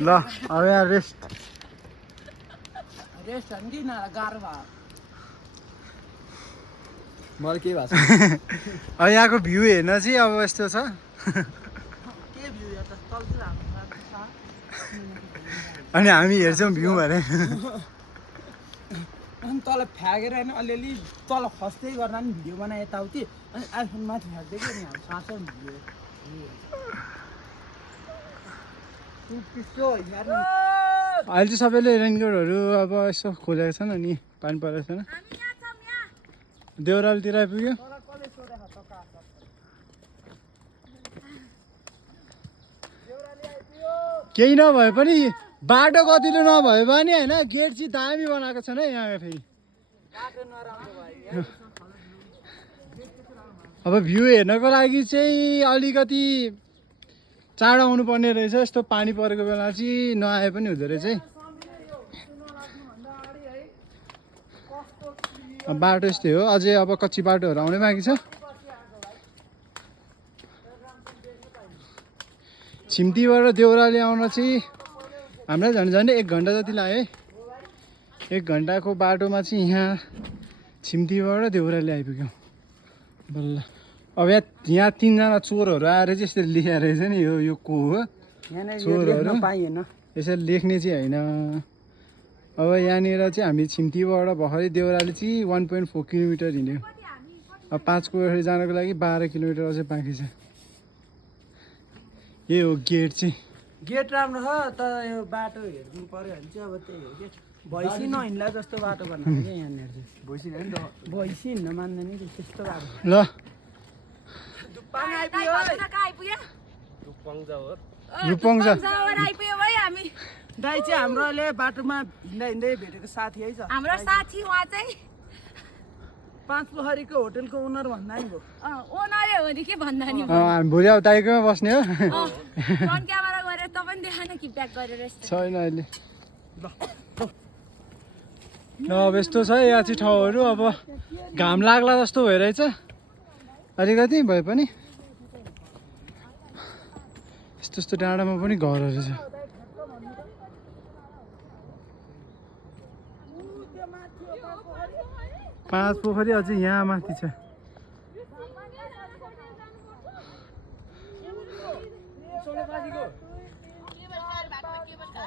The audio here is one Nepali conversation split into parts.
ल अब यहाँ रेस्ट कि न गाह्रो भयो मलाई केही भएको अब यहाँको भ्यू हेर्न चाहिँ अब यस्तो छ के भ्यू या त तलतिर हाम्रो छ अनि हामी हेर्छौँ भ्यू भने अनि तल फ्याँकेर होइन अलिअलि तल खस्दै गर्दा पनि भिडियो बनाए यताउति अनि आइफोन माथि फ्याँक्दै कि नि हाम्रो साँचो भिडियो अहिले चाहिँ सबैले रेनकोटहरू अब यसो खोलेको छन् अनि पानी परेको छैन देउरालीतिर आइपुग्यो केही नभए पनि बाटो कतिले नभए पनि होइन गेट चाहिँ दामी बनाएको छन् है यहाँ फेरि अब भ्यू हेर्नको लागि चाहिँ अलिकति चाँडो आउनु पर्ने रहेछ यस्तो पानी परेको बेला चाहिँ नआए पनि हुँदो रहेछ है बाटो यस्तै हो अझै अब कच्ची बाटोहरू आउनै बाँकी छ छिम्तीबाट देउराली आउन चाहिँ हामीलाई झन्डै 1 घन्टा जति लाग्यो है 1 घन्टाको बाटोमा चाहिँ यहाँ छिम्तीबाट देउराली आइपुग्यौँ बल्ल अब यहाँ 3 जना चोरहरू आएर चाहिँ यसरी लेखेर रहेछ नि यो को हो चोरहरू यसरी लेख्ने चाहिँ होइन अब यहाँनिर चाहिँ हामी छिम्तीबाट भर्खरै देउराली चाहिँ 1.4 किलोमिटर हिँड्यो अब 5 पोखरी जानको लागि 12 किलोमिटर अझै बाँकी छ यही हो गेट चाहिँ गेट राम्रो छ तर यो बाटो हेर्नु पर्यो भने चाहिँ अब त्यही हो कि भैँसी नहिँड्ला जस्तो बाटो बनाएको क्या यहाँनिर चाहिँ भैँसी हिँड्न मान्दैन कि त्यस्तो बाटो ल रुपङ छ दाइ चाहिँ हाम्रो अहिले बाटोमा हिँड्दा हिँड्दै भेटेको साथी है छ हाम्रो साथी उहाँ चाहिँ 5 पोखरीको होटलको ओनर भन्दा नि भयो ओनरै हो नि के भन्दा नि हामी भोलि अब दाइकोमा बस्ने हो फ्रन्ट क्यामेरा गरेर तपाईँ पनि देखाएन कि ब्याक गरेर यस्तो छैन अहिले ल अब यस्तो छ है यहाँ चाहिँ ठाउँहरू अब घाम लाग्ला जस्तो भइरहेछ अलिकति भए पनि यस्तो यस्तो डाँडामा पनि घरहरू छ 5 पोखरी अझै यहाँ माथि छ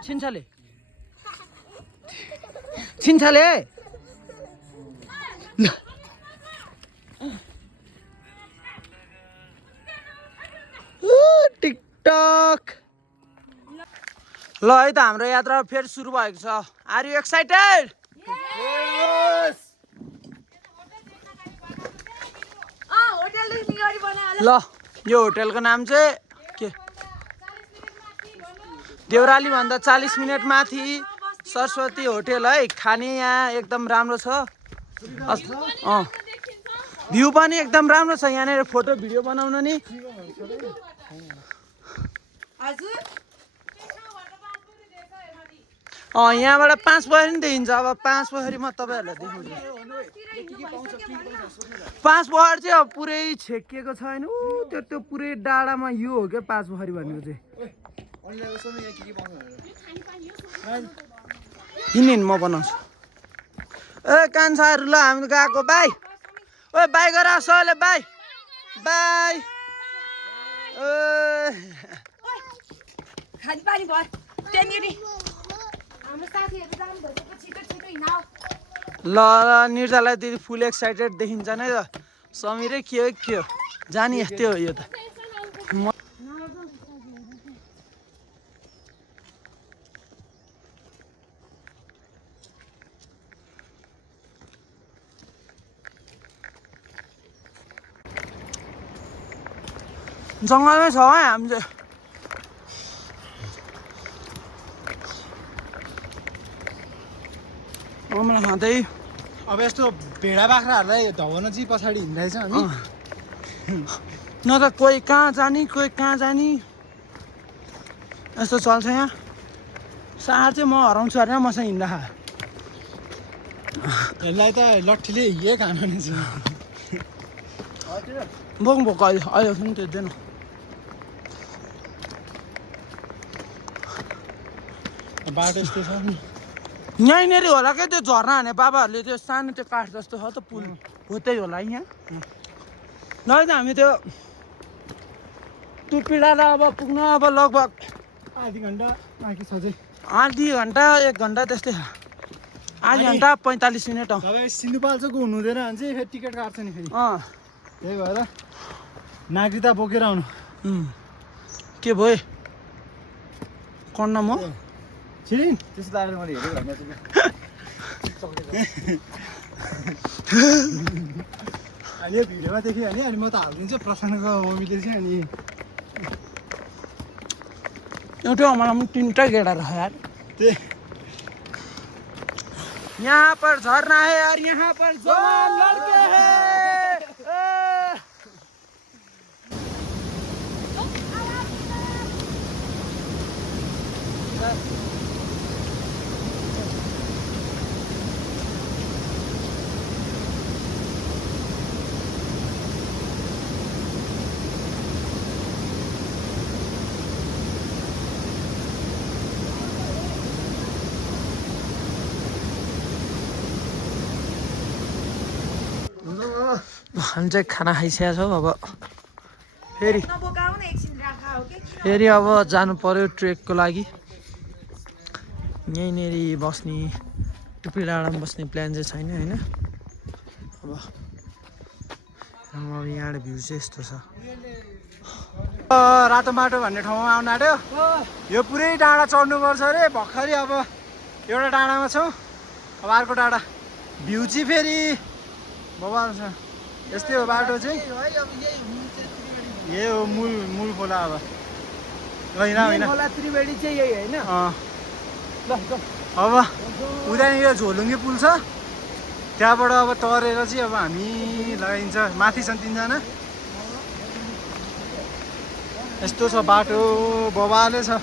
छिन्छले टिकटक ल है त हाम्रो यात्रा फेरि सुरु भएको छ आर यु एक्साइटेड ल यो होटलको नाम चाहिँ के देउराली भन्दा 40 मिनट माथि सरस्वती होटल है खाने यहाँ एकदम राम्रो छ भ्यू पनि एकदम राम्रो छ यहाँनिर फोटो भिडियो बनाउन नि यहाँबाट 5 पोखरी नि देखिन्छ अब 5 पोखरी म तपाईँहरूलाई देखाउँछु 5 पोखरी चाहिँ अब पुरै छेकिएको छैन त्यो पुरै डाँडामा यो हो क्या 5 पोखरी भनेको चाहिँ किन म बनाउँछु ए कान्छाहरू ल हामी गएको बाई ओ बाई गर सले बाई बाई खानेपानी भयो त्यहाँनिर हाम्रो साथीहरू जानु भइसक्यो छिटो छिटो हिँडाऊ ल निर्जला दिदी फुल एक्साइटेड देखिन्छ नै त समीरै के हो जानी यस्तै हो यो त जङ्गलमै छ है हामी चाहिँ अमला खाँदै अब यस्तो भेडा बाख्राहरूलाई धवन चाहिँ पछाडि हिँड्दैछ हामी न त कोही कहाँ जाने कोही कहाँ जाने यस्तो चल्छ यहाँ सार चाहिँ म हराउँछु अरे मसँग हिँड्दा यसलाई त लट्ठीले हिए खानु नि छ बोक बोक अहिले नि त्यो दिनु बाटो यस्तो छ नि यहीँनिर होला क्या त्यो झर्ना हाने बाबाहरूले त्यो सानो त्यो काठ जस्तो छ त पुल हो त्यही होला यहाँ नभए त हामी त्यो टुप्पीडाँडा अब पुग्न अब लगभग आधी घन्टा बाँकी छ चाहिँ आधी घन्टा 1 घन्टा त्यस्तै छ आधी घन्टा 45 मिनट अँ तपाईँ सिन्धुपाल्चोको हुनु हुँदैन भने चाहिँ फेरि टिकट काट्छ नि फेरि त्यही भएर नागरिकता बोकेर आउनु के भयो कन्न म छिरिन त्यस्तो लागेर मैले हेरेको होइन अहिले भिडियोमा देखेँ भने अनि म त हालिदिन्छु प्रसन्नको मम्मीले चाहिँ अनि एउटै मलाई पनि 3टा गेडा रह यार त्यही यहाँ पर झरना है और यहाँ पर जवान लड़के हैं हामी चाहिँ खाना खाइसकेको छौँ अब फेरि नबोकाउन एकछिन राखा हो कि फेरि अब जानु पर्यो ट्रेकको लागि यहीँनिर बस्ने टुप्पीडाँडामा बस्ने प्लान चाहिँ छैन होइन अब यहाँबाट भ्यू चाहिँ यस्तो छ रातो माटो भन्ने ठाउँमा आउनु आँट्यो यो पुरै डाँडा चढ्नुपर्छ अरे भर्खरै अब एउटा डाँडामा छौँ अब अर्को डाँडा भ्यू चाहिँ फेरि बबाल छ यस्तै हो बाटो चाहिँ यही हो मूल खोला अब होइन होइन खोला त्रिवेणी चाहिँ यही होइन अब उदानिर झोलुङ्गे पुल छ त्यहाँबाट अब तरेर चाहिँ अब हामी लगाइन्छ माथि छन् 3 जना यस्तो छ बाटो बबाले छ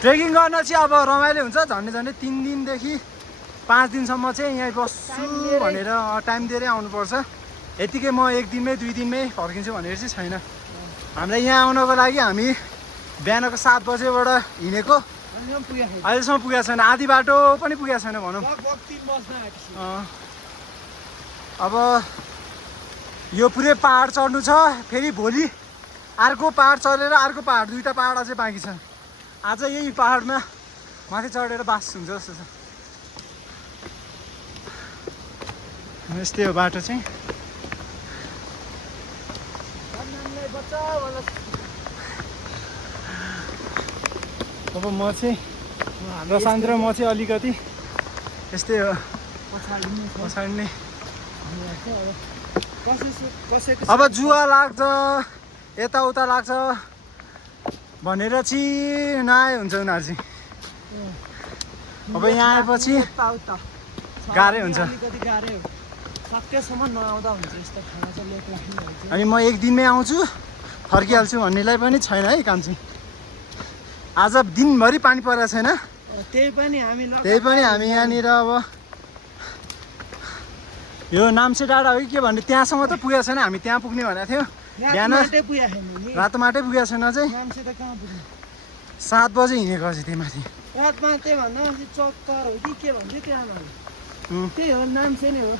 ट्रेकिङ गर्न चाहिँ अब रमाइलो हुन्छ झन्डै 3 दिनदेखि 5 दिनसम्म चाहिँ यहीँ बस्छु भनेर टाइम दिएरै आउनुपर्छ यतिकै म 1 दिनमै 2 दिनमै फर्किन्छु भनेर चाहिँ छैन हामीलाई यहाँ आउनको लागि हामी बिहानको 7 बजेबाट हिँडेको अहिलेसम्म पुगेको छैन आधी बाटो पनि पुगेको छैन भनौँ अब यो पुरै पहाड चढ्नु छ फेरि भोलि अर्को पहाड चढेर अर्को पहाड 2टा पहाड अझै बाँकी छ आज यही पहाडमा माथि चढेर बास हुन्छ जस्तो छ यस्तै हो बाटो चाहिँ अब म चाहिँ प्रशान्त र म चाहिँ अलिकति यस्तै हो पछाडि अब जुवा लाग्छ यताउता लाग्छ भनेर चाहिँ नआए हुन्छ उनीहरू चाहिँ अब यहाँ आएपछि गाह्रै हुन्छ अनि म 1 दिनमै आउँछु फर्किहाल्छु भन्नेलाई पनि छैन है काम चाहिँ आज दिनभरि पानी परेको छैन त्यही पनि हामी यहाँनिर अब यो नाम्चे डाँडा हो कि के भन्ने त्यहाँसम्म त पुगेको छैन हामी त्यहाँ पुग्ने भनेको थियो बिहान रातो माटै पुगेको छैन चाहिँ 7 बजे हिँडेको अझै त्यही माथि रातमा त्यही भन्दा चक्कर हो कि के भन्छ त्यहाँ त्यही हो नाम्चे नै हो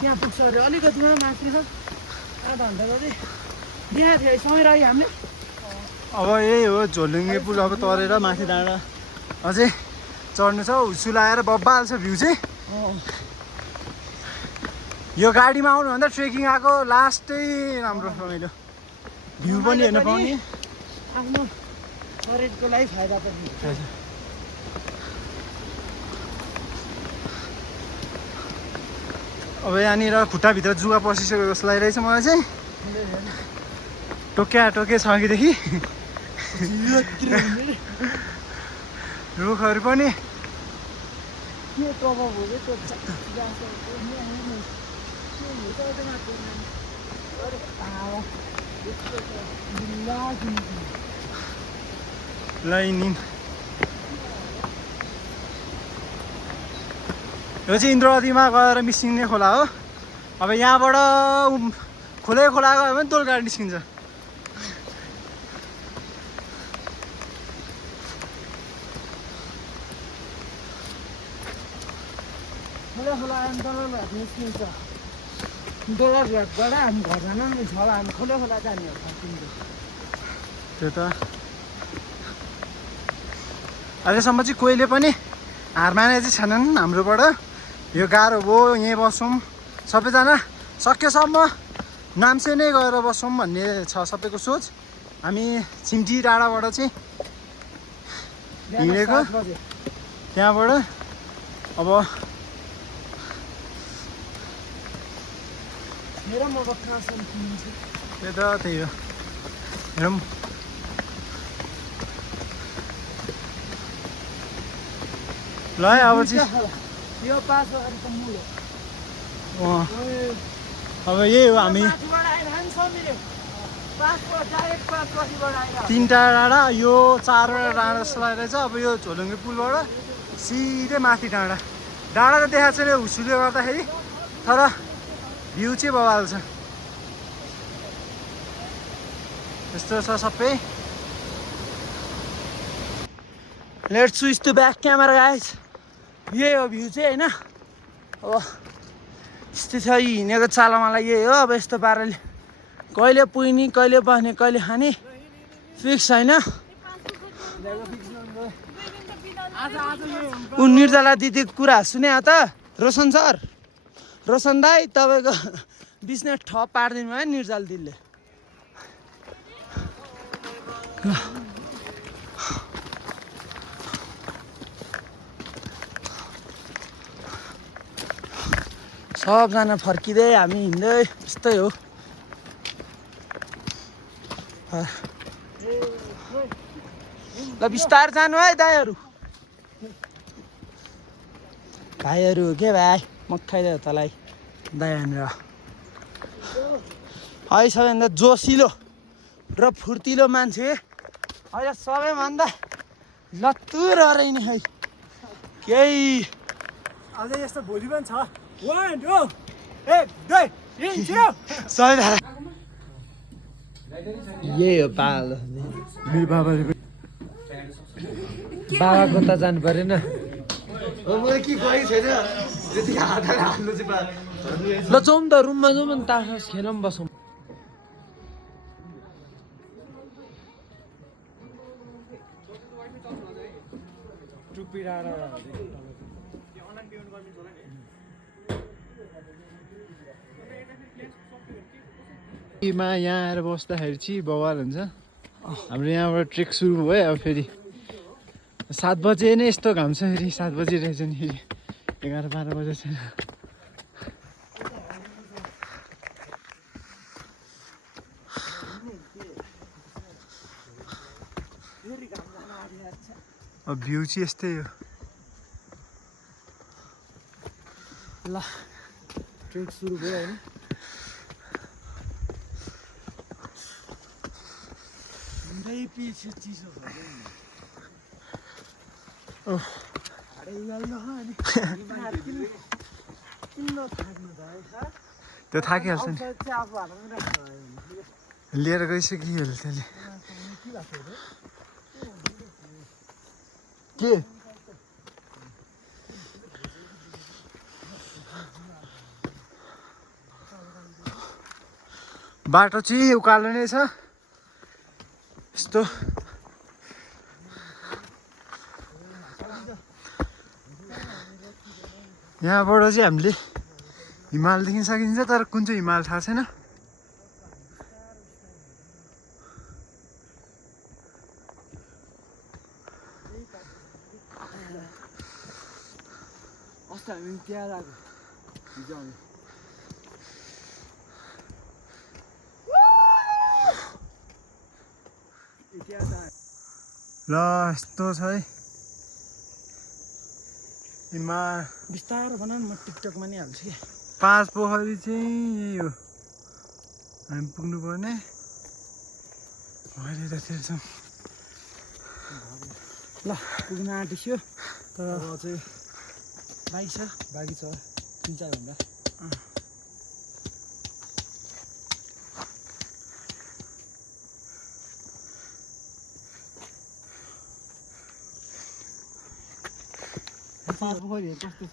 त्यहाँ पुग्छ अरे अलिकति माथि छ आधा घन्टा जति देखाएको थियो समय रह्यो हामीले अब यही हो झोलुङ्गे पुल अब तरेर माथि डाँडा अझै चढ्नु छ हुस्सु लगाएर बब्बाल छ भ्यू चाहिँ यो गाडीमा आउनुभन्दा ट्रेकिङ आएको लास्टै राम्रो रमाइलो भ्यू पनि हेर्न पाउने आफ्नो शरीरको लागि फाइदा पनि अब यहाँनिर खुट्टाभित्र जुवा पसिसकेको जस्तो लागिरहेछ मलाई चाहिँ टोके छ अघिदेखि रुखहरू पनि लाइनिङ यो चाहिँ इन्द्रावतीमा गएर मिसिङ्ने खोला हो अब यहाँबाट खोला गयो भने दोलगाडी निस्किन्छ मेरो खोला हामी डलरघाट निस्किन्छ डलरघाटबाट हामी घर जान नि छ हामी खोला खोला जाने हो फर्किँदै त्यो त अहिलेसम्म चाहिँ कोहीले पनि हार माने चाहिँ छैनन् हाम्रोबाट यो गाह्रो भयो यहीँ बसौँ सबैजना सकेसम्म नाम्चे नै गएर बसौँ भन्ने छ सबैको सोच हामी छिम्टी डाँडाबाट चाहिँ हिँडेको त्यहाँबाट अब मेरो मको फ्रान्समा किनिन्छ त्यो त त्यही हो हेरौँ ल है अब चाहिँ यो पास अगाडि त मूल हो अब यही हो हामी माथिबाट आइरहन्छ समिल्यो पासको डाइरेक्ट पास पछिबाट आइरहन्छ 3टा डाँडा यो 4वटा डाँडा जस्तो रहेछ अब यो झोलुङ्गे पुलबाट सिधै माथि डाँडा डाँडा त देखाएको छैन हुसुले गर्दाखेरि तर भ्यू चाहिँ बवाल छ यस्तो छ सबै let's switch to back camera guys यही हो भ्यू चाहिँ होइन अब यस्तै छ हिँडेको चालामाला यही हो अब यस्तो पाराले कहिले पुग्ने कहिले बस्ने कहिले खाने फिक्स होइन ऊ निर्जला दिदीको कुरा सुने त रोशन सर रोशन दाई तपाईँको बिजनेस ठप पारिदिनु भयो निर्जल दिदीले सबजना फर्किँदै हामी हिँड्दै यस्तै हो ल बिस्तार जानु है दाईहरू भाइहरू हो के भाइ मक्खाइदियो तँलाई दाई हानेर अहिले सबैभन्दा जोसिलो र फुर्तिलो मान्छे अहिले सबैभन्दा लत्तुर अरे नि है केही अझै यस्तो भोलि पनि छ यही हो पालो मेरो बाबाले बाबाको त जानु परेन मैले के गरेको छैन त्यति हातले हाल्नु चाहिँ ल जाउँ त रुममा जाउँ न तास खेलौँ बसौँ मा यहाँ आएर बस्दाखेरि चाहिँ बवाल हुन्छ हाम्रो यहाँबाट ट्रेक सुरु भयो अब फेरि 7 बजे नै यस्तो घाम छ फेरि 7 बजी रहेछ नि फेरि 11-12 बजे छैन अब भ्यू चाहिँ यस्तै हो ल ट्रेक सुरु भयो होइन पछि चिसो त्यो थाकिहाल्छ नि लिएर गइसक्यो त्यसले के बाटो चाहिँ उकालो नै छ यस्तो यहाँबाट चाहिँ हामीले हिमाल देख्न सकिन्छ तर कुन चाहिँ हिमाल थाहा छैन अस्ति हामी त्यहाँ गएको हिजो हामी ल यस्तो छ है हिमाल बिस्तारो भन न म टिकटकमा नि हाल्छु कि 5 पोखरी चाहिँ यही हो हामी पुग्नुपर्ने अहिले त छौँ ल पुग्न आँटिस्यो तर चाहिँ बाँकी छ 3-4 घन्टा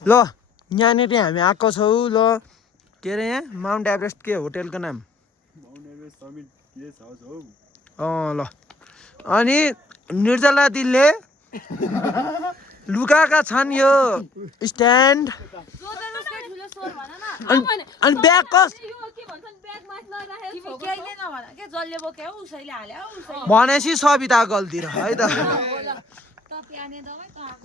ल यहाँनिर हामी आएको छौँ ल के अरे यहाँ माउन्ट एभरेस्ट के होटेलको नाम ल अनि निर्जला दिदीले लुकाएका छन् यो स्ट्यान्ड अनि ब्याग कस भनेपछि सविता गल्ती र है त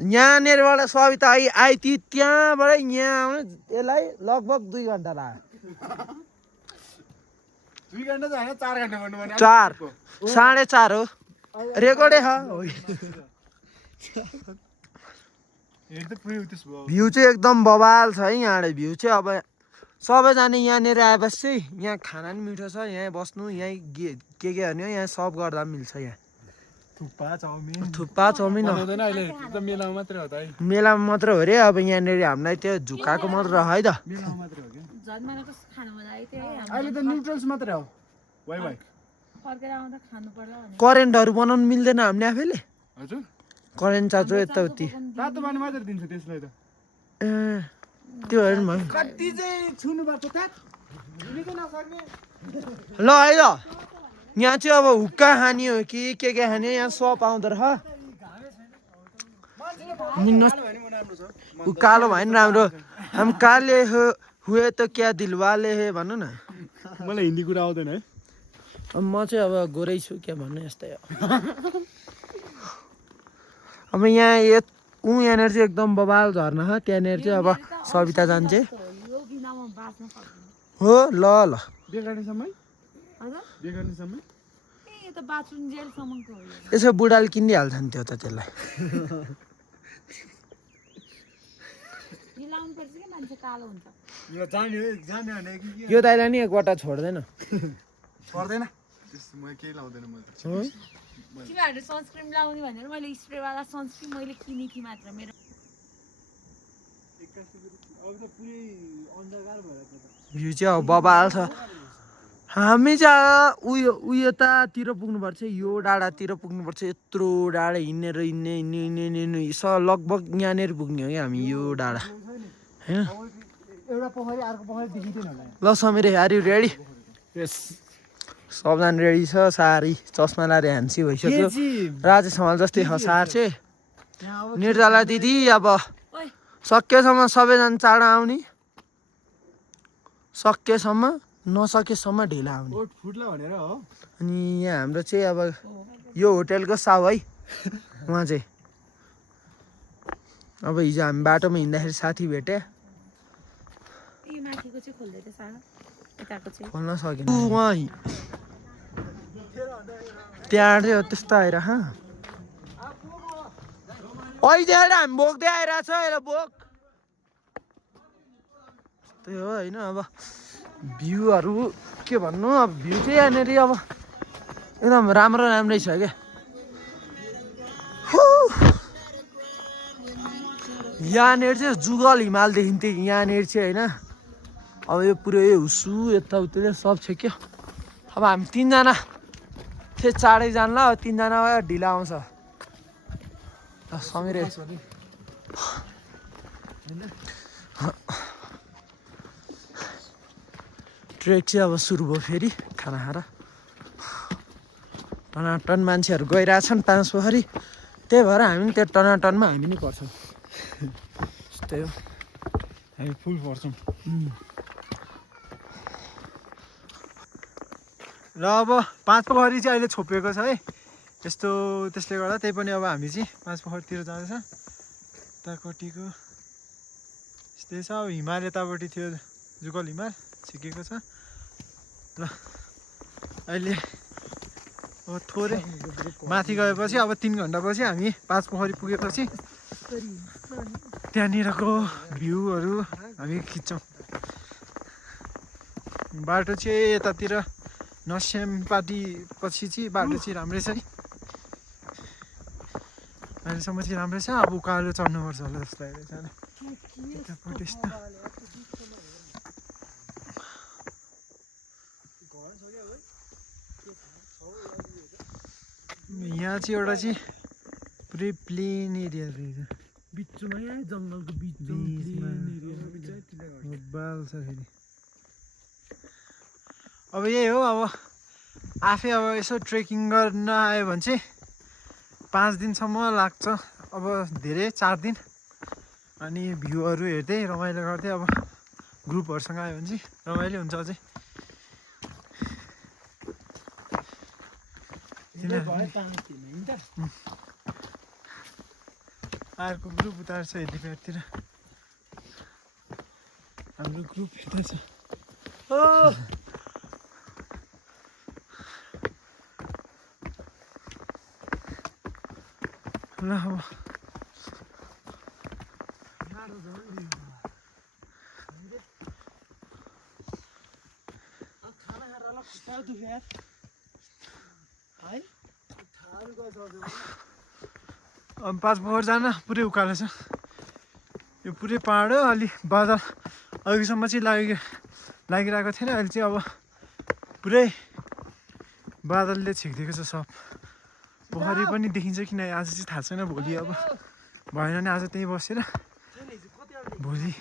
यहाँनिरबाट सविता आइती त्यहाँबाट यहाँ आउनु यसलाई लगभग 2 घन्टा लाग्यो 2 घन्टा त होइन 4 घन्टा भन्नु 4 4:30 हो रेकर्डै भ्यू चाहिँ एकदम बवाल छ है यहाँबाट भ्यू चाहिँ अब सबैजना यहाँनिर आएपछि यहाँ खाना पनि मिठो छ यहाँ बस्नु यहीँ के भन्यो यहाँ सब गर्दा पनि मिल्छ यहाँ थुक्पा चाउमिन मेलामा मात्र हो रे अब यहाँनिर हामीलाई त्यो झुक्काको मात्र है त करेन्टहरू बनाउनु मिल्दैन हामीले आफैले करेन्ट चार्ज यताउति त्यो हेर्नु भयो ल है त यहाँ चाहिँ अब हुक्का खाने हो कि के खाने यहाँ सब आउँदो रहेछ कालो भयो नि राम्रो हम काले हुए त क्या दिलवाले हे भन्नु न मलाई हिन्दी कुरा आउँदैन है अब म चाहिँ अब गोरै छु क्या भन्नु यस्तै हो अब यहाँ यहाँनिर चाहिँ एकदम बबाल झर्ना छ त्यहाँनिर चाहिँ अब सविता जान्छ हो ल ल यसो बुढाले किनिहाल्छ नि त्यो त त्यसलाई यो दाइलाई नि एकवटा छोड्दैन तिमीहरूले सनस्क्रिन लाउने भनेर मैले स्प्रेवाला सनस्क्रिन मैले किनेको थिएँ मात्र मेरो भ्यू चाहिँ अब बबाल छ हामी चाहिँ उयोतातिर पुग्नुपर्छ यो डाँडातिर पुग्नुपर्छ यत्रो डाँडा हिँडेर हिँड्ने लगभग यहाँनिर पुग्ने हो क्या हामी यो डाँडा होइन ल समीर आर यु रेडी सबजना रेडी छ सारी चस्मा लाएर ह्यान्सी भइसक्यो राजेश हमाल जस्तै छ सार चाहिँ निर्जला दिदी अब सकेसम्म सबैजना चाँडो आउने सकेसम्म नसकेसम्म ढिला आउने अनि यहाँ हाम्रो चाहिँ अब यो होटेलको साउ है उहाँ चाहिँ अब हिजो हामी बाटोमा हिँड्दाखेरि साथी भेटे खोल्न सकेन उहाँ त्यहाँ चाहिँ त्यस्तो आइरह अहिले हामी बोक्दै आइरहेछ यसलाई बोक त्यही हो होइन अब भ्यूहरू के भन्नु अब भ्यू चाहिँ यहाँनिर अब एकदम राम्रै छ क्या यहाँनिर चाहिँ जुगल हिमाल देखिन्थ्यो यहाँनिर चाहिँ होइन अब यो पुरै हुसु यताउति सब छ क्या अब हामी 3 जना चाहिँ चाँडै जान्ला अब 3 जना ढिला आउँछ समीर ट्रेक चाहिँ अब सुरु भयो फेरि खाना खाएर टनाटन मान्छेहरू गइरहेछन् 5 पोखरी त्यही भएर हामी पनि त्यो टनाटनमा हामी नि पर्छौँ त्यस्तै हो हामी फुल पर्छौँ र अब 5 पोखरी चाहिँ अहिले छोपिएको छ है यस्तो त्यसले गर्दा त्यही पनि अब हामी चाहिँ 5 पोखरीतिर जाँदैछ यतापट्टिको यस्तै छ अब हिमाल यतापट्टि थियो जुगल हिमाल छिकेको छ ल अहिले अब थोरै माथि गएपछि अब 3 घन्टापछि हामी 5 पोखरी पुगेपछि त्यहाँनिरको भ्यूहरू हामी खिच्छौँ बाटो चाहिँ यतातिर नस्यामपाटी पछि चाहिँ बाटो चाहिँ राम्रै छ है अहिलेसम्म चाहिँ राम्रै छ अब उकालो चढ्नुपर्छ होला जस्तो लागेको छ यहाँ चाहिँ एउटा चाहिँ पुरै प्लेन एरिया रहेछ बिचमा यहाँ जङ्गलको बिचमा। बाल छ फेरि अब यही हो अब आफै अब यसो ट्रेकिङ गर्न आयो भने चाहिँ 5 दिनसम्म लाग्छ अब धेरै 4 दिन अनि भ्यूहरू हेर्दै रमाइलो गर्दै अब ग्रुपहरूसँग आयो भने चाहिँ रमाइलो हुन्छ अझै अर्को ग्रुप उता छ हेलिप्याडतिर हाम्रो ग्रुप यता छ ल अब अब 5 पोखर जान पुरै उकालो छ यो पुरै पहाड हो अलि बादल अघिसम्म चाहिँ लागिरहेको थिएन अहिले चाहिँ अब पुरै बादलले छेकिदिएको छ सब पोखरी पनि देखिन्छ कि नै आज चाहिँ थाहा छैन भोलि अब भएन भने आज त्यहीँ बसेर भोलि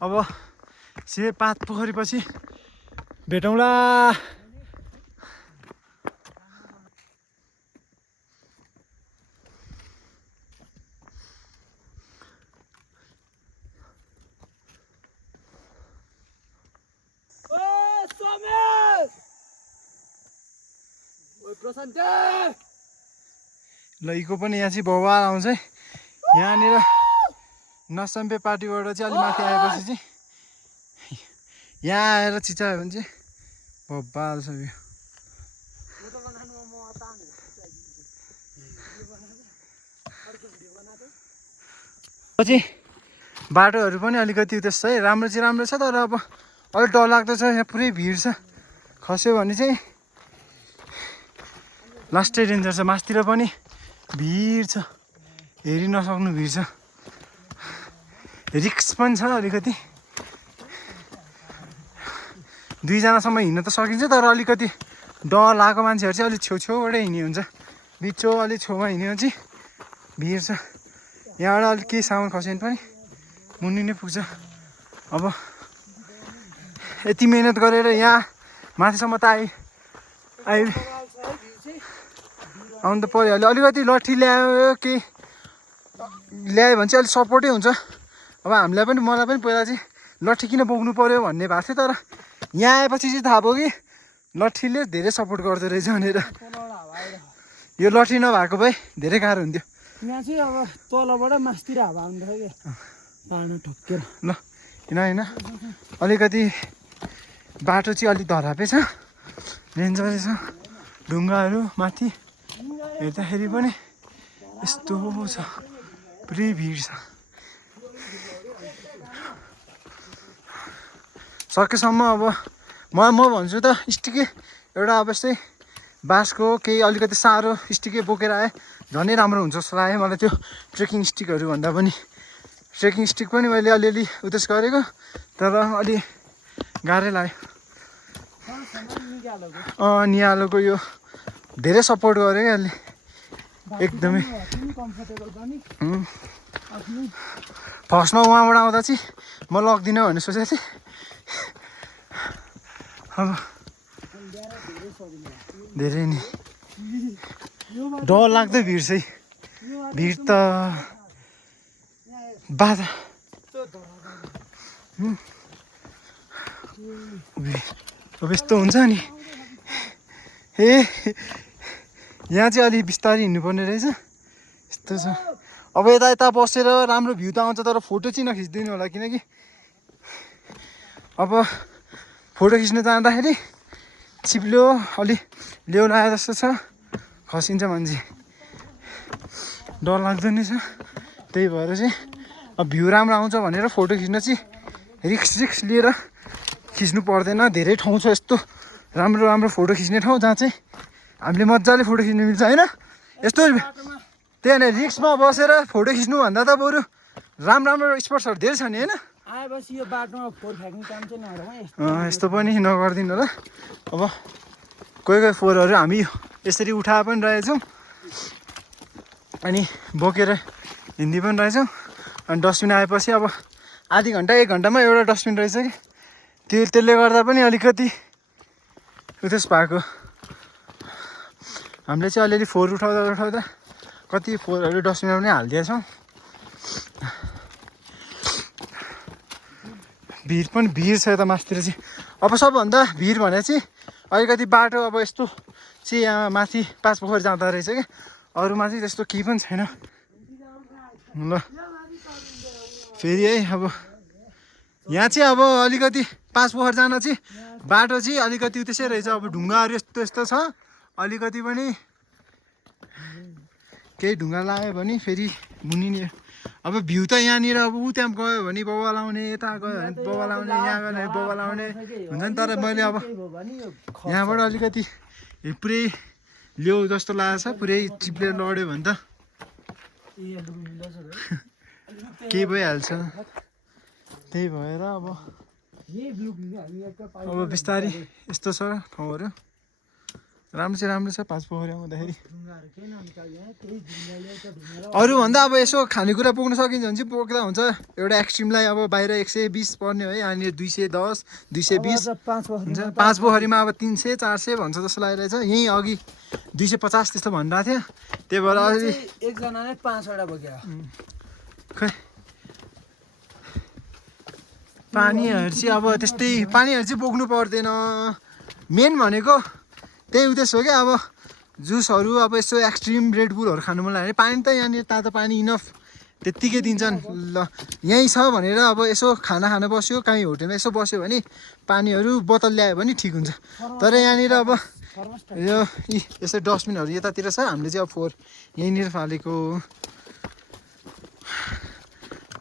अब से 5 पोखरी पछि भेटौँला लैको पनि यहाँ चाहिँ बवाल आउँछ यहाँनिर नसम्पे पार्टीबाट चाहिँ अलि माथि आएपछि चाहिँ यहाँ आएर चिचायो भने चाहिँ बवाल छ यो पछि बाटोहरू पनि अलिकति त्यस्तो है राम्रो छ तर अब अलिक डरलाग्दो छ यहाँ पुरै भिड छ खस्यो भने चाहिँ लास्टै डेन्जर छ मासतिर पनि भिड छ हेरि नसक्नु भिड छ रिक्स पनि छ अलिकति 2 जनासम्म हिँड्न त सकिन्छ तर अलिकति डर लागेको मान्छेहरू चाहिँ अलिक छेउछेउबाटै हिँड्ने हुन्छ बिचो अलिक छेउमा हिँड्यो भने चाहिँ भिड छ यहाँबाट अलिक केही सामान खस्यो भने पनि मुनि नै पुग्छ अब यति मिहिनेत गरेर यहाँ माथिसम्म त आउनु त पऱ्यो अलिकति लट्ठी ल्यायो कि ल्यायो भने चाहिँ अलिक सपोर्टै हुन्छ अब हामीलाई पनि मलाई पनि पहिला चाहिँ लट्ठी किन बोक्नु पऱ्यो भन्ने भएको थियो तर यहाँ आएपछि चाहिँ थाहा भयो कि लट्ठीले धेरै सपोर्ट गर्दो रहेछ भनेर यो लट्ठी नभएको भए धेरै गाह्रो हुन्थ्यो यहाँ चाहिँ अब तलबाट मासतिर हावा आउँछ क्या पानी ठोकेर ल होइन अलिकति बाटो चाहिँ अलिक धरापै छ डेन्जरै छ ढुङ्गाहरू माथि हेर्दाखेरि पनि यस्तो छ पुरै भिड छ सकेसम्म अब म भन्छु त स्टिकै एउटा अब यस्तै बाँसको केही अलिकति साह्रो स्टिकै बोकेर आएँ झनै राम्रो हुन्छ जस्तो लाग्यो मलाई त्यो ट्रेकिङ स्टिकहरू भन्दा पनि ट्रेकिङ स्टिक पनि मैले अलिअलि उदेश गरेको तर अलि गाह्रै लाग्यो निहालोको यो धेरै सपोर्ट गर्यो क्या यसले एकदमै फर्स्टमा उहाँबाट आउँदा चाहिँ म लग्दिनँ भन्ने सोचेको थिएँ अब धेरै नि डर लाग्दो भिड चाहिँ भिड त बाधा अब यस्तो हुन्छ नि ए यहाँ चाहिँ अलि बिस्तारै हिँड्नुपर्ने रहेछ यस्तो छ अब यता बसेर राम्रो भ्यू त आउँछ तर फोटो चाहिँ नखिचिदिनु होला किनकि अब फोटो खिच्न जाँदाखेरि चिप्ल्यो अलि लेउ लाए जस्तो छ खसिन्छ मान्छे डर लाग्दो नै छ त्यही भएर चाहिँ अब भ्यू राम्रो आउँछ भनेर फोटो खिच्न चाहिँ रिक्स लिएर खिच्नु पर्दैन धेरै ठाउँ छ यस्तो राम्रो राम्रो फोटो खिच्ने ठाउँ जहाँ चाहिँ हामीले मजाले फोटो खिच्नु मिल्छ होइन यस्तो त्यही होइन रिक्समा बसेर फोटो खिच्नुभन्दा त बरु राम्रो स्पट्सहरू धेरै छ नि होइन आएपछि यो बाटोमा फोहोर फ्याँक्ने काम चाहिँ नगरौँ है यस्तो पनि नगरिदिनु होला अब कोही फोहोरहरू हामी यसरी उठाए पनि रहेछौँ अनि बोकेर हिँड्दी पनि रहेछौँ अनि डस्टबिन आएपछि अब आधी घन्टा 1 घन्टामा एउटा डस्टबिन रहेछ कि त्यसले गर्दा पनि अलिकति उतेस भएको हामीले चाहिँ अलिअलि फोहोर उठाउँदा कति फोहोरहरू डस्टबिनमा पनि हालिदिएछौँ भिड छ यता माथितिर चाहिँ अब सबभन्दा भिड भने चाहिँ अलिकति बाटो अब यस्तो चाहिँ यहाँ माथि 5 पोखरी जाँदा रहेछ क्या अरूमा चाहिँ त्यस्तो केही पनि छैन ल फेरि है अब यहाँ चाहिँ अब अलिकति 5 पोखरी जान चाहिँ बाटो चाहिँ अलिकति त्यसै रहेछ अब ढुङ्गाहरू यस्तो छ अलिकति पनि केही ढुङ्गा लाग्यो भने फेरि मुनिने अब भ्यू त यहाँनिर अब ऊ त्यहाँ गयो भने बाबा लाउने यता गयो भने बाबा लाउने यहाँ गयो भने बाबा लाउने हुन्छ नि तर मैले अब यहाँबाट अलिकति पुरै ल्याउ जस्तो लागेको छ पुरै चिप्लेर लड्यो भने त केही भइहाल्छ त्यही भएर अब बिस्तारै यस्तो छ ठाउँहरू राम्रो छ 5 पोखरी आउँदाखेरि अरूभन्दा अब यसो खानेकुरा बोक्न सकिन्छ भने चाहिँ बोक्दा हुन्छ एउटा एक्सट्रिमलाई अब बाहिर 120 पर्ने है यहाँनिर 210 220 हुन्छ 5 पोखरीमा अब 300 400 भन्छ जस्तो लागिरहेछ यहीँ अघि 250 त्यस्तो भनिरहेको थियो त्यही भएर अलि एकजनाले 5 वटा बोक्यो खै पानीहरू चाहिँ अब त्यस्तै पानीहरू चाहिँ बोक्नु पर्दैन मेन भनेको त्यही उद्देश्य हो क्या अब जुसहरू अब यसो एक्सट्रिम रेडबुलहरू खानु मन लाग्यो भने पानी त यहाँनिर तातो पानी इनफ त्यत्तिकै दिन्छन् ल यहीँ छ भनेर अब यसो खाना बस्यो काहीँ होटेलमा यसो बस्यो भने पानीहरू बोतल ल्यायो भने ठिक हुन्छ तर यहाँनिर अब यो यसो डस्टबिनहरू यतातिर छ हामीले चाहिँ अब फोहोर यहीँनिर फालेको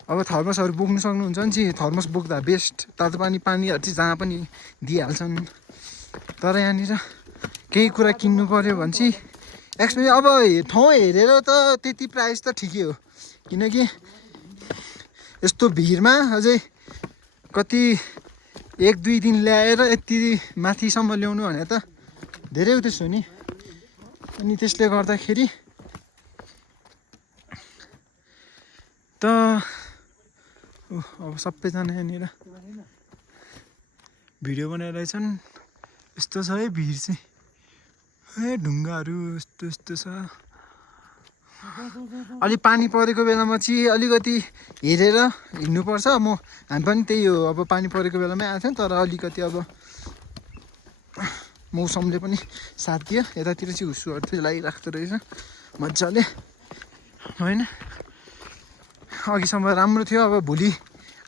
अब थर्मसहरू बोक्नु सक्नुहुन्छ भने चाहिँ थर्मस बोक्दा बेस्ट तातो पानीहरू चाहिँ जहाँ पनि दिइहाल्छन् तर यहाँनिर केही कुरा किन्नु पऱ्यो भने चाहिँ एक्सपेन्सिभ अब ठाउँ हेरेर त त्यति प्राइस त ठिकै हो किनकि यस्तो भिडमा अझै कति 1-2 दिन ल्याएर यति माथिसम्म ल्याउनु भने त धेरै उद्देश्य हो नि अनि त्यसले गर्दाखेरि त अब सबैजना यहाँनिर भिडियो बनाइरहेछन् यस्तो छ है भिड चाहिँ ढुङ्गाहरू यस्तो छ अलि पानी परेको बेलामा चाहिँ अलिकति हेरेर हिँड्नुपर्छ हामी पनि त्यही हो अब पानी परेको बेलामै आएको थियौँ तर अलिकति अब मौसमले पनि साथ दियो यतातिर चाहिँ हुस्सुहरू चाहिँ लागिराख्दो रहेछ मजाले होइन अघिसम्म राम्रो थियो अब भोलि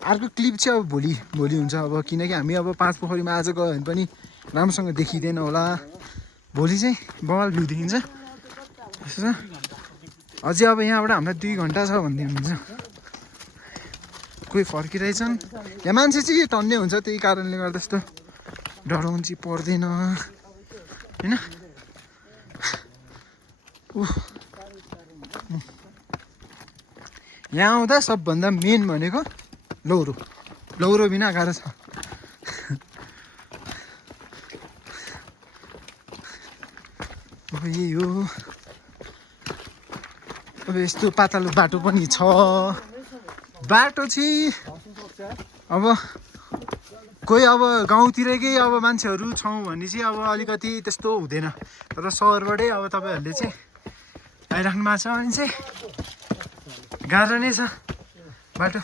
अर्को क्लिप चाहिँ अब भोलि हुन्छ अब किनकि हामी अब 5 पोखरीमा आज गयो भने पनि राम्रोसँग देखिँदैन होला भोलि चाहिँ बवाल भ्यू देखिन्छ यस्तो छ अझै अब यहाँबाट हामीलाई 2 घन्टा छ भन्ने हुन्छ कोही फर्किरहेछन् यहाँ मान्छे चाहिँ टन्ने हुन्छ त्यही कारणले गर्दा यस्तो डराउनु चाहिँ पर्दैन होइन यहाँ आउँदा सबभन्दा मेन भनेको लौरो बिना गाह्रो छ अब यही हो अब यस्तो पातलो बाटो पनि छ बाटो चाहिँ अब कोही अब गाउँतिरकै अब मान्छेहरू छौँ भने चाहिँ अब अलिकति त्यस्तो हुँदैन तर सहरबाटै अब तपाईँहरूले चाहिँ आइराख्नु भएको छ भने चाहिँ गाह्रो नै छ बाटो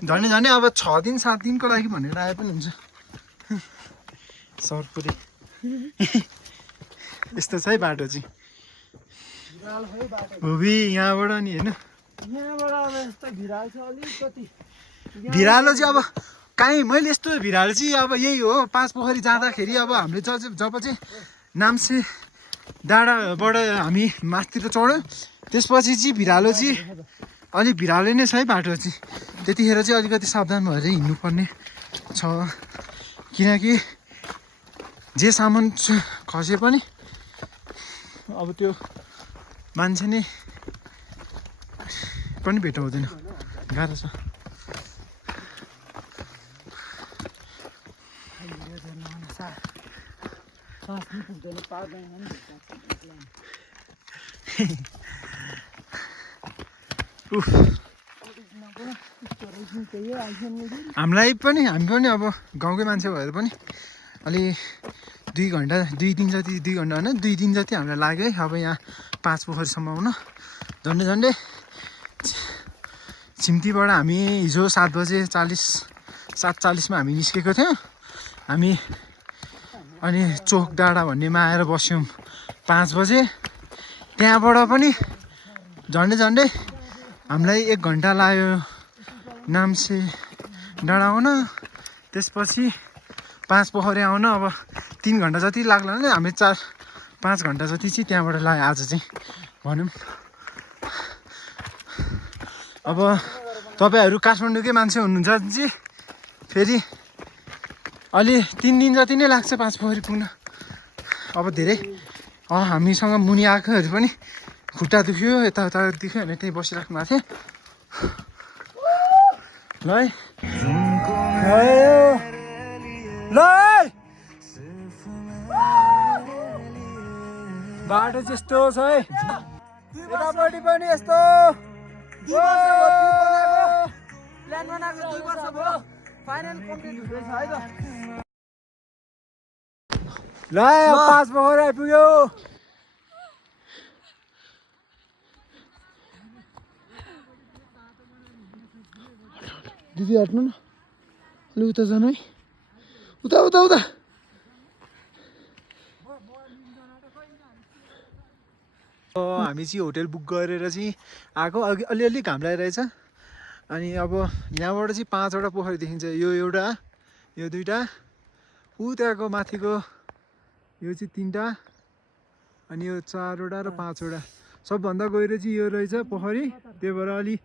झन् अब 6 दिन 7 दिनको लागि भनेर आए पनि हुन्छ सरपुरी यस्तो छ है बाटो चाहिँ होबी यहाँबाट नि होइन भिरालो चाहिँ अब काहीँ मैले यस्तो भिरालो चाहिँ अब यही हो पाँच पोखरी जाँदाखेरि अब हामीले जब चाहिँ नाम्से डाँडाबाट हामी माथितिर चढ्यौँ त्यसपछि चाहिँ भिरालो चाहिँ अलिक भिरालो नै छ है बाटो चाहिँ त्यतिखेर चाहिँ अलिकति सावधान भएर हिँड्नुपर्ने छ किनकि जे सामान खसे पनि अब त्यो मान्छे नै पनि भेटाउँदैन गाह्रो छ हामी पनि अब गाउँकै मान्छे भएर पनि अलि 2 घन्टा 2 दिन जति 2 घन्टा होइन 2 दिन जति हामीलाई लाग्यो है अब यहाँ 5 पोखरीसम्म आउन झन्डै छिम्तीबाट हामी हिजो 7:40मा हामी निस्केको थियौँ हामी अनि चोक डाँडा भन्नेमा आएर बस्यौँ 5 बजे त्यहाँबाट पनि झन्डै हामीलाई 1 घन्टा लाग्यो नाम्से डाँडा आउन त्यसपछि 5 पोखरी आउन अब 3 घन्टा जति लाग्ला नि हामी 4-5 घन्टा जति चाहिँ त्यहाँबाट लाग्यो आज चाहिँ भनौँ अब तपाईँहरू काठमाडौँकै मान्छे हुनुहुन्छ चाहिँ फेरि अलि 3 दिन जति नै लाग्छ 5 पोखरी पुग्न अब धेरै हामीसँग मुनि आएकोहरू पनि खुट्टा दुख्यो यताउता दुख्यो भने त्यहीँ बसिराख्नु भएको थियो ल है ल बाटो चाहिँ यस्तो छ है यतापट्टि पनि यस्तो प्लान बनाएको 2 वर्ष भयो फाइनल कम्प्लिट हुँदैछ है त ल 5 पोखरी आइपुग्यो दिदी हट्नु न अलि उता जानु है उता हामी चाहिँ होटेल बुक गरेर चाहिँ आएको अलिअलि घाम लागिरहेछ अनि अब यहाँबाट चाहिँ 5वटा पोखरी देखिन्छ यो एउटा यो 2टा ऊ त्यहाँको माथिको यो चाहिँ 3टा अनि यो 4वटा र 5वटा सबभन्दा गएर चाहिँ यो रहेछ पोखरी त्यही भएर अलि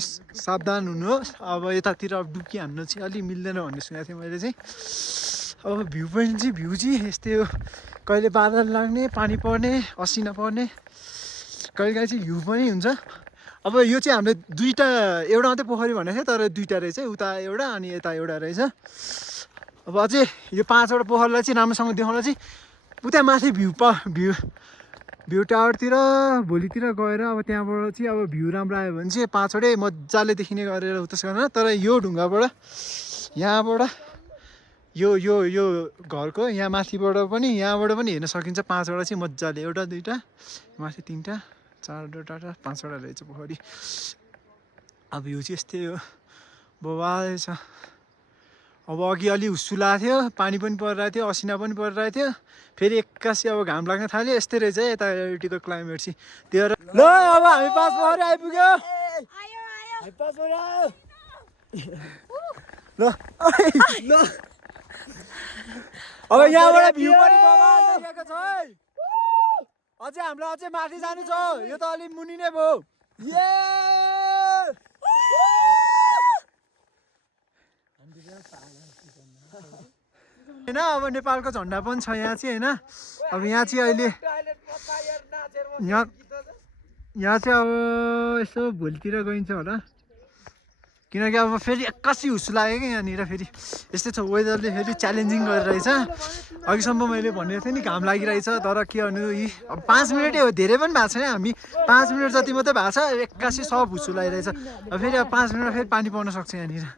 सावधान हुनुहोस् अब यतातिर अब डुब्की हान्नु चाहिँ अलि मिल्दैन भन्ने सुनेको थिएँ मैले चाहिँ अब भ्यू पोइन्ट चाहिँ भ्यू चाहिँ यस्तै हो कहिले बादल लाग्ने पानी पर्ने असिना पर्ने कहिलेकाहीँ चाहिँ भ्यू पनि हुन्छ अब यो चाहिँ हामीले 2टा एउटा मात्रै पोखरी भनेको थियो तर 2टा रहेछ उता एउटा अनि यता एउटा रहेछ अब अझै यो 5वटा पोखरीलाई चाहिँ राम्रोसँग देखाउन चाहिँ उता माथि भ्यू टावरतिर भोलितिर गएर अब त्यहाँबाट चाहिँ अब भ्यू राम्रो आयो भने चाहिँ 5वटै मजाले देखिने गरेर उतास गर्न तर यो ढुङ्गाबाट यहाँबाट यो घरको यहाँ माथिबाट पनि यहाँबाट पनि हेर्न सकिन्छ 5वटा चाहिँ मजाले एउटा 2टा माथि 3टा 4वटा 5वटा रहेछ पोखरी अब यो चाहिँ यस्तै हो बवाल छ अब अघि अलि हुस्सु लागेको थियो पानी पनि परिरहेको थियो असिना पनि परिरहेको थियो फेरि एक्कासी अब घाम लाग्न थाल्यो यस्तै रहेछ है यतापट्टिको क्लाइमेट चाहिँ त्यो ल अब हामी 5 पोखरी आइपुग्यो ल अब यहाँबाट भ्यू पनि बवाल देखेको छ है अझै हामीलाई अझै माथि जानु छ यो त अलि मुनि नै भयो होइन अब नेपालको झन्डा पनि छ यहाँ चाहिँ होइन अब यहाँ चाहिँ अहिले यहाँ चाहिँ अब यसो भोलितिर गइन्छ होला किनकि अब फेरि एक्कासी हुस्सु लाग्यो क्या यहाँनिर फेरि यस्तै छ वेदरले फेरि च्यालेन्जिङ गरिरहेछ अघिसम्म मैले भनेको थिएँ नि घाम लागिरहेछ तर के भन्नु यी अब 5 मिनटै हो धेरै पनि भएको छैन हामी 5 मिनट जति मात्रै भएको छ एक्कासी सब हुस्सु लागिरहेछ अब फेरि अब 5 मिनट फेरि पानी पर्न सक्छ यहाँनिर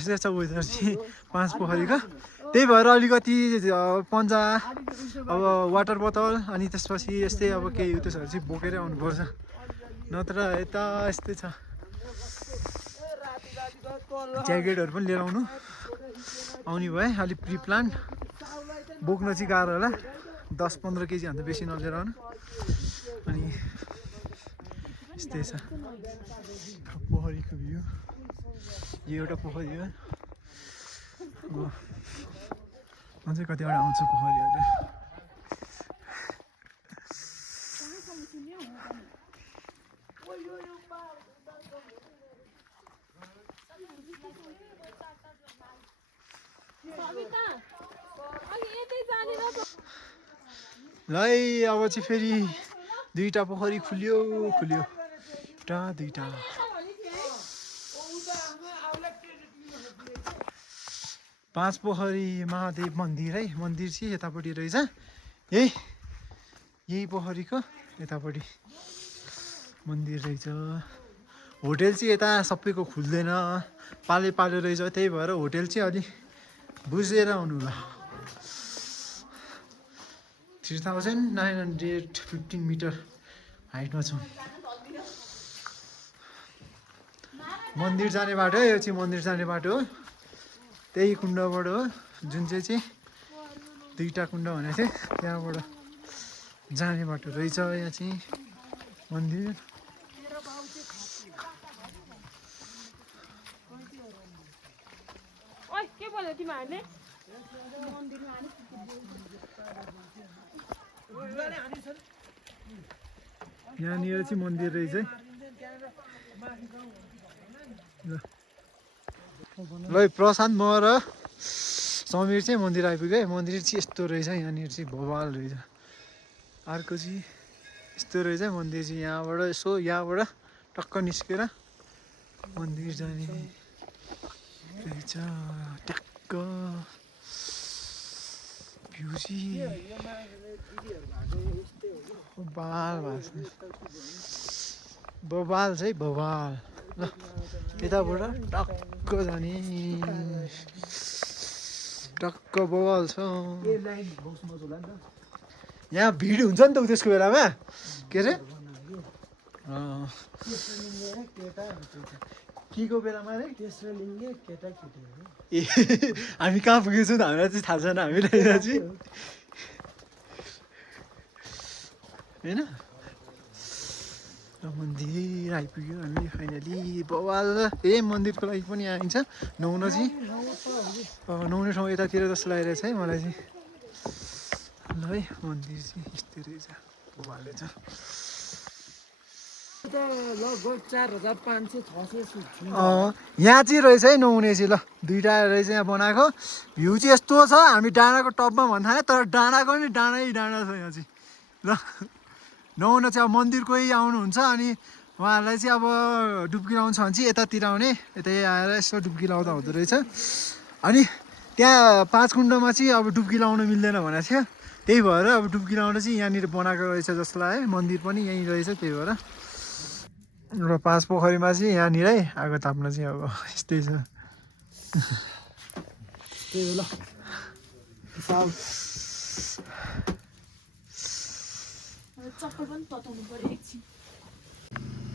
यस्तै छ वेदर चाहिँ 5 पोखरीको त्यही भएर अलिकति पन्जा अब वाटर बोतल अनि त्यसपछि यस्तै अब केही उत्योहरू चाहिँ बोकेरै आउनुपर्छ नत्र यता यस्तै छ ज्याकेटहरू पनि लिएर आउने भए अलिक प्रि प्लान बोक्न चाहिँ गाह्रो होला 10-15 केजी भन्दा बेसी नलिएर आउनु अनि यस्तै छ पोखरीको भ्यू यो एउटा पोखरी हो अब अझै कतिवटा आउँछ पोखरीहरू ल है अब चाहिँ फेरि दुईटा पोखरी खुल्यो एउटा दुईटा पाँच पोखरी महादेव मन्दिर है मन्दिर चाहिँ यतापट्टि रहेछ यही पोखरीको यतापट्टि मन्दिर रहेछ होटेल चाहिँ यता सबैको खुल्दैन पाले पाले रहेछ त्यही भएर होटेल चाहिँ अलि बुझेर आउनु ल 3915 मिटर हाइटमा छौँ मन्दिर जाने बाटो यो चाहिँ मन्दिर जाने बाटो हो त्यही कुण्डबाट हो जुन चाहिँ दुईटा कुण्ड भनेको थियो त्यहाँबाट जाने बाटो रहेछ यहाँ चाहिँ मन्दिर के बोल्यो तिमीहरूले यहाँनिर चाहिँ मन्दिर रहेछ है ल प्रशान्त म र समीर चाहिँ मन्दिर आइपुग्यो है मन्दिर चाहिँ यस्तो रहेछ यहाँनिर चाहिँ भवाल रहेछ अर्को चाहिँ यस्तो रहेछ मन्दिर चाहिँ यहाँबाट यसो यहाँबाट टक्क निस्केर मन्दिर जाने रहेछ ट्याक्क भ्यू चाहिँ बवाल बवाल चाहिँ बवाल ल यताबाट टक्क जाने टक्क बवाल छ यहाँ भिड हुन्छ नि त त्यसको बेलामा के अरे केको बेलामा रे तेस्रो लिङ्गे केटाकेटी ए हामी कहाँ पुगेछौँ त हामीलाई चाहिँ थाहा छैन हामीलाई चाहिँ होइन मन्दिर आइपुग्यो हामी फाइनली बवाल मन्दिरको लागि पनि आइन्छ नुहाउन चाहिँ नुहाउने ठाउँ यतातिर जस्तो लागिरहेछ है मलाई चाहिँ ल है मन्दिर चाहिँ यस्तै रहेछ बवाल रहेछ लगभग 4500-600 यहाँ चाहिँ रहेछ है नुहाउने चाहिँ ल दुईवटा रहेछ यहाँ बनाएको भ्यू चाहिँ यस्तो छ हामी डाँडाको टपमा भन्दा तर डाँडाको नि डाँडै डाँडा छ यहाँ चाहिँ ल नुहाउन चाहिँ अब मन्दिरकै आउनुहुन्छ अनि उहाँहरूलाई चाहिँ अब डुब्की लाउनु छ भने चाहिँ यतातिर आउने यतै आएर यसो डुब्की लाउँदा हुँदो रहेछ अनि त्यहाँ 5 कुण्डमा चाहिँ अब डुब्की लाउनु मिल्दैन भनेको थियो त्यही भएर अब डुब्की लाउन चाहिँ यहाँनिर बनाएको रहेछ जस्तो लाग्यो मन्दिर पनि यहीँ रहेछ त्यही भएर र 5 पोखरीमा चाहिँ यहाँनिरै आगो ताप्न चाहिँ अब यस्तै छ त्यही हो ल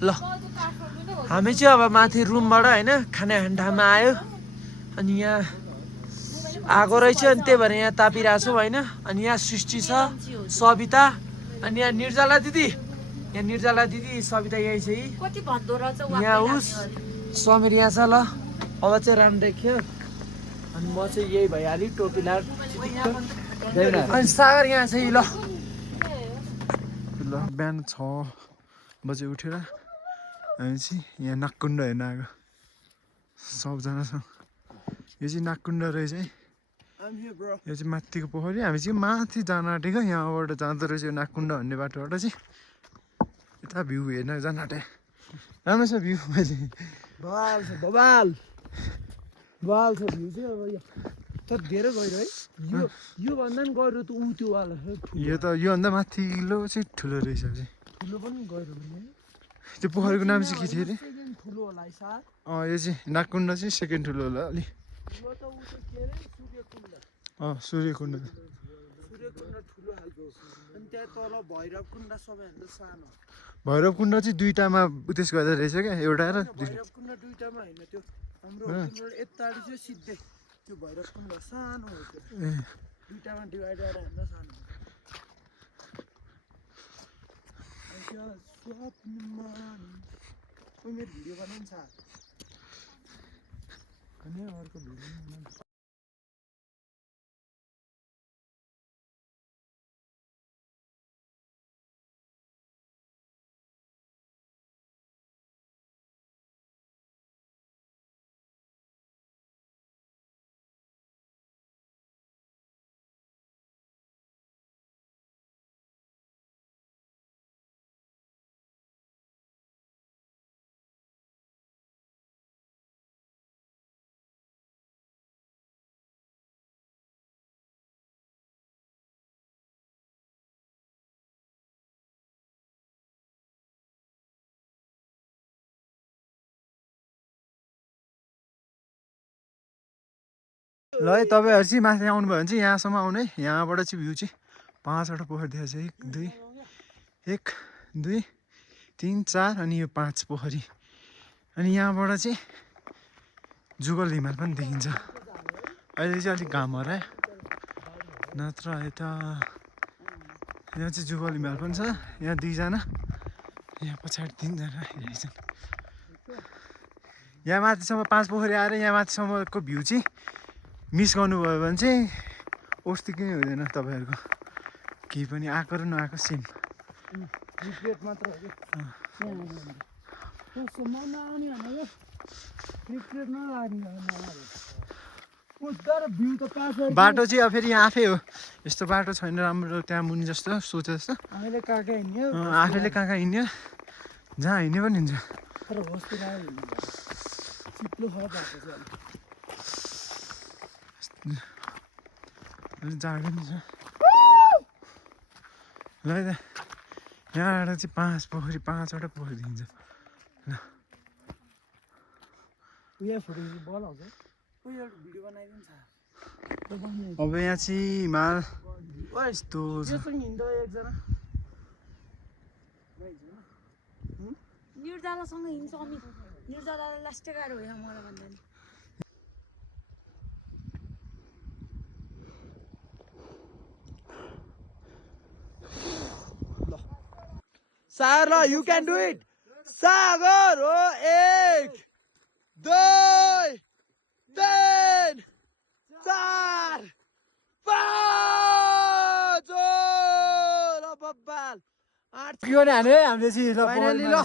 ल हामी चाहिँ अब माथि रुमबाट होइन खानामा आयो अनि यहाँ आएको रहेछ अनि त्यही भएर यहाँ तापिरहेछौँ होइन अनि यहाँ सृष्टि छ सविता अनि यहाँ निर्जला दिदी सविता यही छ यहाँ उस समीर यहाँ छ ल अब चाहिँ राम्रो देखियो अनि म चाहिँ यही भइहालेँ टोपी लाएर अनि सागर यहाँ छ ल ल बिहान 6 बजे उठेर हामी चाहिँ यहाँ नागकुण्ड हेर्न आएको सबजना छ यो चाहिँ नागकुण्ड रहेछ है यो चाहिँ माथिको पोखरी हामी चाहिँ माथि जान आँटेको यहाँबाट जाँदो रहेछ यो नागकुण्ड भन्ने बाटोबाट चाहिँ यता भ्यू हेर्न जान आँटे राम्रो छ भ्यू मैले बवाल छ बवाल छ भ्यू चाहिँ अब यो त धेरै गहिरो है यो भन्दा पनि गहिरो त ऊ त्यो वाला यो त योभन्दा माथिल्लो चाहिँ ठुलो रहेछ चाहिँ ठुलो पनि गहिरो पनि त्यो पोखरीको नाम चाहिँ के थियो अरे ठुलो होला सार यो चाहिँ नागकुण्ड चाहिँ सेकेन्ड ठुलो होला अलि सूर्यकुण्ड ठुलो खालको अनि त्यहाँ तल भैरव कुण्ड सबैभन्दा सानो भैरव कुण्ड चाहिँ दुईटामा उतेस गर्दा रहेछ क्या एउटा र भैरव कुण्ड दुईटामा होइन त्यो हाम्रो यताडि चाहिँ सिधै त्यो भैरव कुण्ड सानो हो त्यो दुईटामा डिभाइड गरेर हेर्दा सानो मेरो भिडियो बनाउनु छ ल है तपाईँहरू चाहिँ माथि आउनुभयो भने चाहिँ यहाँसम्म आउनु है। यहाँबाट चाहिँ भ्यू चाहिँ 5वटा पोखरी देखाएको छ। 1 2 3 4 अनि यो 5 पोखरी। अनि यहाँबाट चाहिँ जुगल हिमाल पनि देखिन्छ। अहिले चाहिँ अलिक घाम हरायो नत्र यता यहाँ चाहिँ जुगल हिमाल पनि छ। यहाँ 2जना, यहाँ पछाडि 3जना आइरहेछन्। यहाँ माथिसम्म 5 पोखरी आएर यहाँ माथिसम्मको भ्यू चाहिँ मिस गर्नुभयो भने चाहिँ अस्तिकै हुँदैन तपाईँहरूको। केही पनि आएको र नआएको सेम। रिग्रेट मात्र हो कि सम्ममा आउने भनेको रिग्रेट नलाग्ने उद्धार भ्यू त पास बाटो चाहिँ अब फेरि यहाँ आफै हो। यस्तो बाटो छैन राम्रो त्यहाँ मुनि जस्तो सोचे जस्तो। हामीले कहाँ हिँड्यो आफैले कहाँ कहाँ हिँड्यो, जहाँ हिँड्यो पनि हुन्छ। तर होस्तिर आयो चिप्लो छ बाटो चाहिँ अलिक जाडो पनि छ। ल है त यहाँबाट चाहिँ 5 पोखरी 5वटा पोखरी देखिन्छ। उयो फोटो बल आउँछ उयो भिडियो बनाइदिन्छ। अब यहाँ चाहिँ हिमाल यस्तो छ। हिँड्दो एकजना निर्जलासँग हिँड्छ अमित। निर्जलालाई लास्टै गाह्रो होइन मलाई भन्दा नि। सागर, you can do it. सागर हो 1 2 3 4 5 ल बब्बाल 8 के गर्ने हाने हामीले चाहिँ फाइनली ल